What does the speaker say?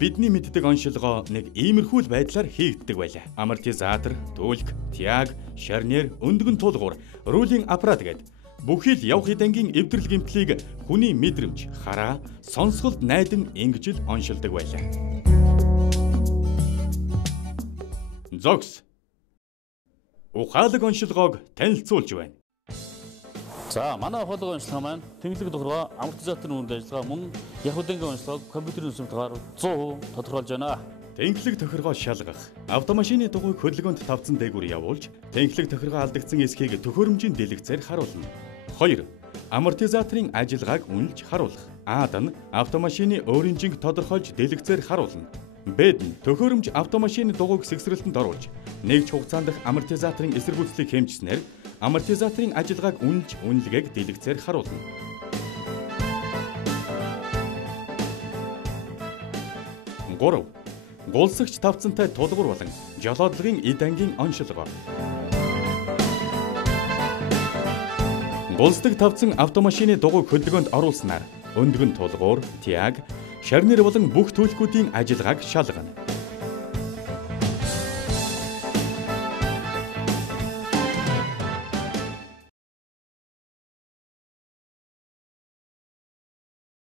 Бидний мэддэг оншилгоо нэг иймэрхүү байдлаар хийгддэг байлаа. Амортизатор, түлх, тяг, шарнир, өндгөн тулгуур, рулийн аппарат гэдэг бүхий л явах эдэнгийн эвдрэл гэмтлийг хүний мэдрэмж, хараа, сонсголд найдан ингэж л оншилдог байлаа. Зогс. Ухаалаг оншилгоог танилцуулж байна. За, манай ухаалаг онцлог маань тэнглэг тохиргоо, амортизаторын үнд ажиллагаа мөн явах эдэнгийн онцлогоо компьютерийн сүмтгаар 100% тодорхойлж байна. Тэнхлэг тохиргоо шалгах, автомашины дугуйг хөдөлгөөнд тавцсан дээгүүр явуулж, тэнхлэг тохиргоо алдагдсан эсхийг төхөөрөмжийн дэлгэцээр харуулна. 2. Амортизаторын ажиллагааг үнэлж харуулах. А-д нь автомашины өөрийн жинг тодорхойлж дэлгэцээр харуулна. Б-д нь төхөөрөмж автомашины дугуйг сэгсрэлтэнд оруулж, нэгж хугацаанд дах амортизаторын эсэргүүцлийг хэмжснээр амортизаторын ажиллагааг үнэлж үнэлгээг дэлгэцээр харуулна. 3. Гулсагч тавцантай тулгуур болон жолоодлагын эдангийн оншилгоо. Гулсдаг тавцан автомашины дугуйг хөдөлгөөнд оруулснаар өндгөн тулгуур, тяг, шарнир болон бүх төлхүүдийн ажиллагааг шалгана.